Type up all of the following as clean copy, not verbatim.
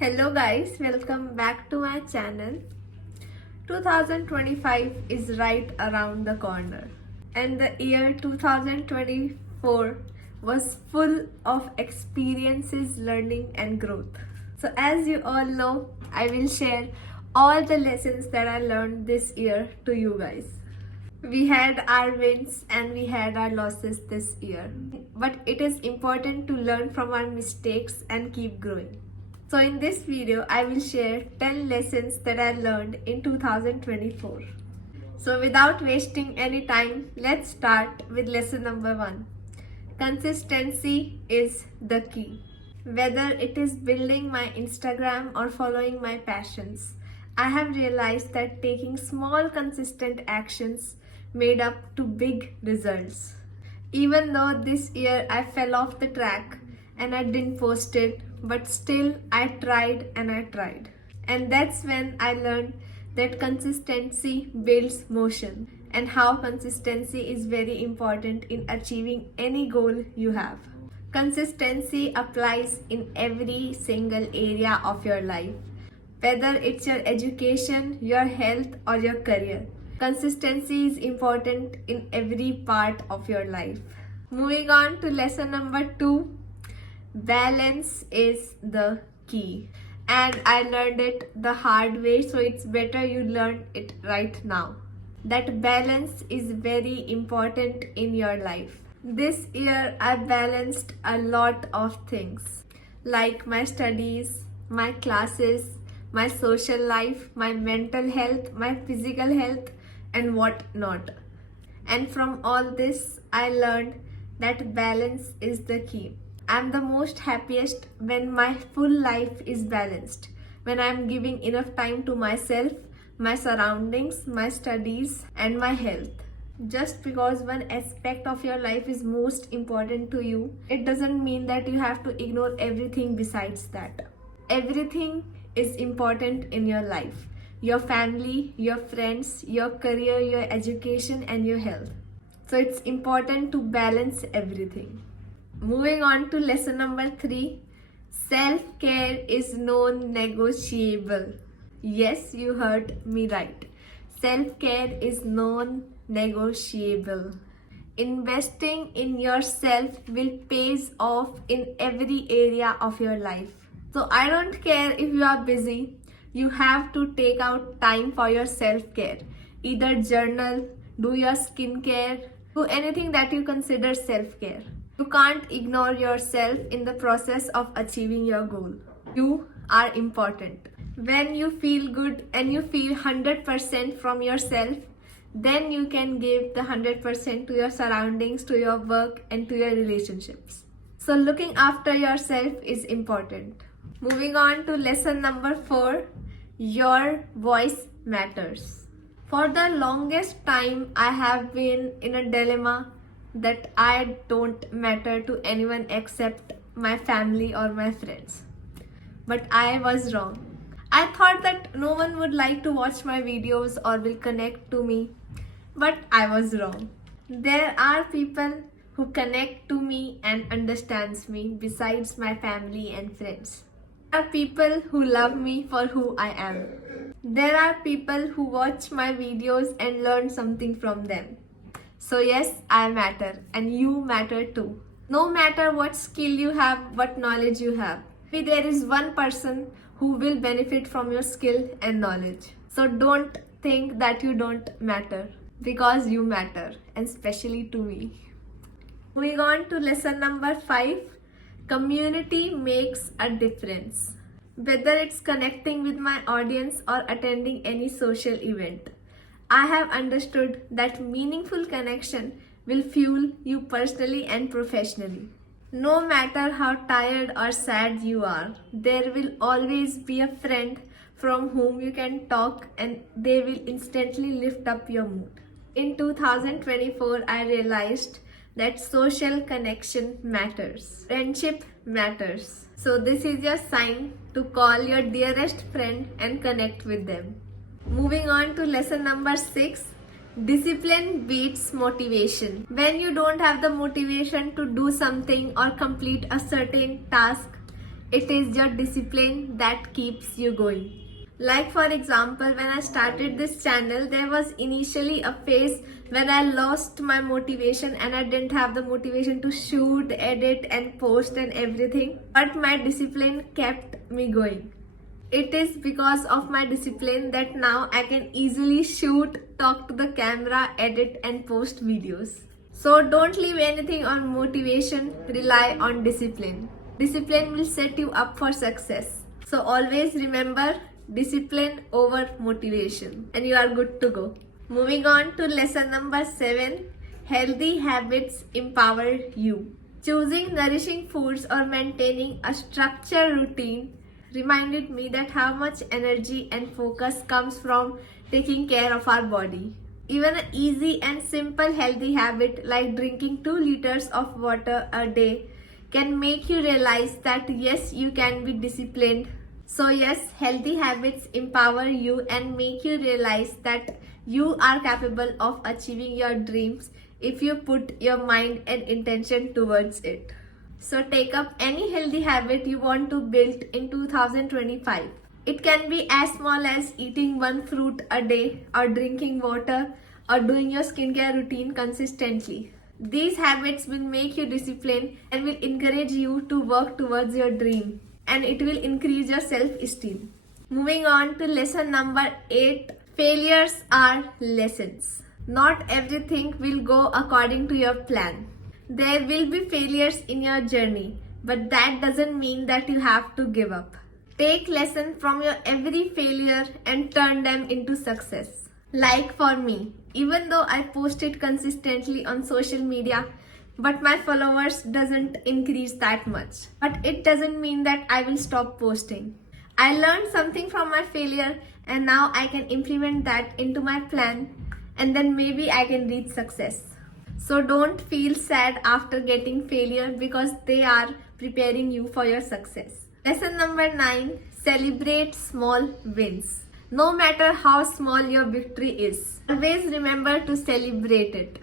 Hello guys, welcome back to my channel. 2025 is right around the corner and the year 2024 was full of experiences, learning and growth. So as you all know, I will share all the lessons that I learned this year to you guys. We had our wins and we had our losses this year, but it is important to learn from our mistakes and keep growing. So in this video, I will share 10 lessons that I learned in 2024. So without wasting any time, let's start with lesson number 1. Consistency is the key. Whether it is building my Instagram or following my passions, I have realized that taking small consistent actions made up to big results. Even though this year I fell off the track and I didn't post it, but still I tried and I tried. And that's when I learned that consistency builds motion and how consistency is very important in achieving any goal you have. Consistency applies in every single area of your life, whether it's your education, your health, or your career. Consistency is important in every part of your life. Moving on to lesson number 2. Balance is the key, and I learned it the hard way, so it's better you learn it right now. That balance is very important in your life. This year I balanced a lot of things like my studies, my classes, my social life, my mental health, my physical health, and what not. And from all this, I learned that balance is the key. I'm the most happiest when my full life is balanced, when I'm giving enough time to myself, my surroundings, my studies, and my health. Just because one aspect of your life is most important to you, it doesn't mean that you have to ignore everything besides that. Everything is important in your life. Your family, your friends, your career, your education, and your health. So it's important to balance everything. Moving on to lesson number 3. Self-care is non-negotiable. Yes, you heard me right. Self-care is non-negotiable. Investing in yourself will pays off in every area of your life. So I don't care if you are busy. You have to take out time for your self-care. Either journal, do your skincare, do anything that you consider self-care. You can't ignore yourself in the process of achieving your goal. You are important. When you feel good and you feel 100% from yourself, then you can give the 100% to your surroundings, to your work, and to your relationships. So looking after yourself is important. Moving on to lesson number 4. Your voice matters. For the longest time, I have been in a dilemma that I don't matter to anyone except my family or my friends. But I was wrong. I thought that no one would like to watch my videos or will connect to me. But I was wrong. There are people who connect to me and understands me besides my family and friends. There are people who love me for who I am. There are people who watch my videos and learn something from them. So yes, I matter and you matter too. No matter what skill you have, what knowledge you have, maybe there is one person who will benefit from your skill and knowledge. So don't think that you don't matter, because you matter, and especially to me. Moving on to lesson number 5. Community makes a difference. Whether it's connecting with my audience or attending any social event, I have understood that meaningful connection will fuel you personally and professionally. No matter how tired or sad you are, there will always be a friend from whom you can talk and they will instantly lift up your mood. In 2024, I realized that social connection matters. Friendship matters. So this is your sign to call your dearest friend and connect with them. Moving on to lesson number 6. Discipline beats motivation. When you don't have the motivation to do something or complete a certain task, It is your discipline that keeps you going. Like for example, when I started this channel, there was initially a phase when I lost my motivation and I didn't have the motivation to shoot, edit and post and everything. But my discipline kept me going. It is because of my discipline that now I can easily shoot, talk to the camera, edit and post videos. So don't leave anything on motivation, rely on discipline. Discipline will set you up for success. So always remember, discipline over motivation and you are good to go. Moving on to lesson number 7, healthy habits empower you. Choosing nourishing foods or maintaining a structured routine reminded me that how much energy and focus comes from taking care of our body. Even an easy and simple healthy habit like drinking 2 liters of water a day can make you realize that yes, you can be disciplined. So yes, healthy habits empower you and make you realize that you are capable of achieving your dreams if you put your mind and intention towards it. So take up any healthy habit you want to build in 2025. It can be as small as eating 1 fruit a day or drinking water or doing your skincare routine consistently. These habits will make you disciplined and will encourage you to work towards your dream, and it will increase your self-esteem. Moving on to lesson number 8, failures are lessons. Not everything will go according to your plan. There will be failures in your journey, but that doesn't mean that you have to give up. Take lesson from your every failure and turn them into success. Like for me, even though I posted consistently on social media, but my followers doesn't increase that much. But it doesn't mean that I will stop posting. I learned something from my failure and now I can implement that into my plan and then maybe I can reach success. So don't feel sad after getting failure because they are preparing you for your success. Lesson number 9, celebrate small wins. No matter how small your victory is, always remember to celebrate it.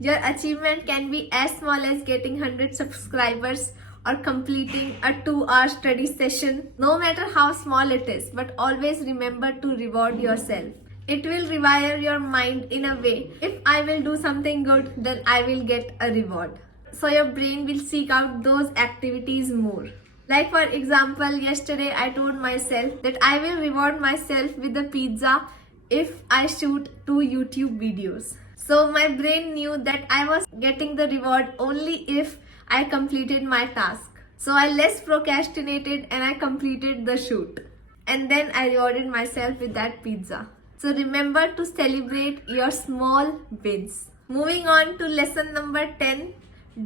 Your achievement can be as small as getting 100 subscribers or completing a 2-hour study session. No matter how small it is, but always remember to reward yourself. It will rewire your mind in a way. If I will do something good, then I will get a reward. So your brain will seek out those activities more. Like for example, yesterday I told myself that I will reward myself with a pizza if I shoot 2 YouTube videos. So my brain knew that I was getting the reward only if I completed my task. So I less procrastinated and I completed the shoot. And then I rewarded myself with that pizza. So remember to celebrate your small wins. Moving on to lesson number 10,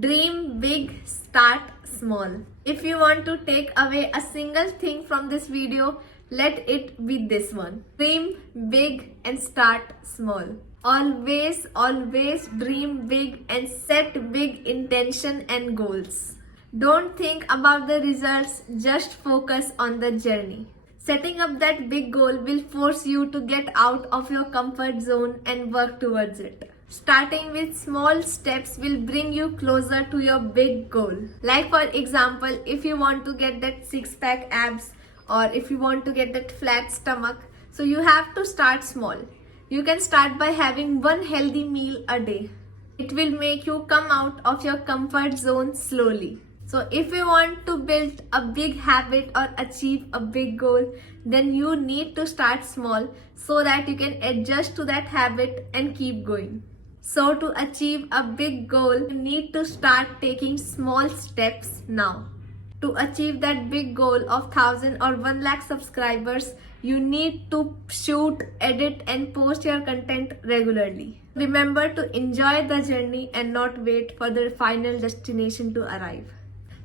dream big, start small. If you want to take away a single thing from this video, let it be this one. Dream big and start small. Always, always dream big and set big intention and goals. Don't think about the results, just focus on the journey. Setting up that big goal will force you to get out of your comfort zone and work towards it. Starting with small steps will bring you closer to your big goal. Like for example, if you want to get that 6-pack abs or if you want to get that flat stomach, so you have to start small. You can start by having 1 healthy meal a day. It will make you come out of your comfort zone slowly. So if you want to build a big habit or achieve a big goal, then you need to start small so that you can adjust to that habit and keep going. So to achieve a big goal, you need to start taking small steps now. To achieve that big goal of 1000 or 1 lakh subscribers, you need to shoot, edit and post your content regularly. Remember to enjoy the journey and not wait for the final destination to arrive.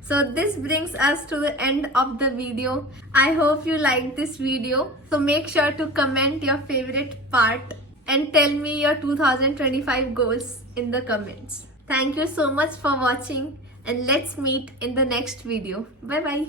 So this brings us to the end of the video. I hope you liked this video. So make sure to comment your favorite part and tell me your 2025 goals in the comments. Thank you so much for watching and let's meet in the next video. Bye bye.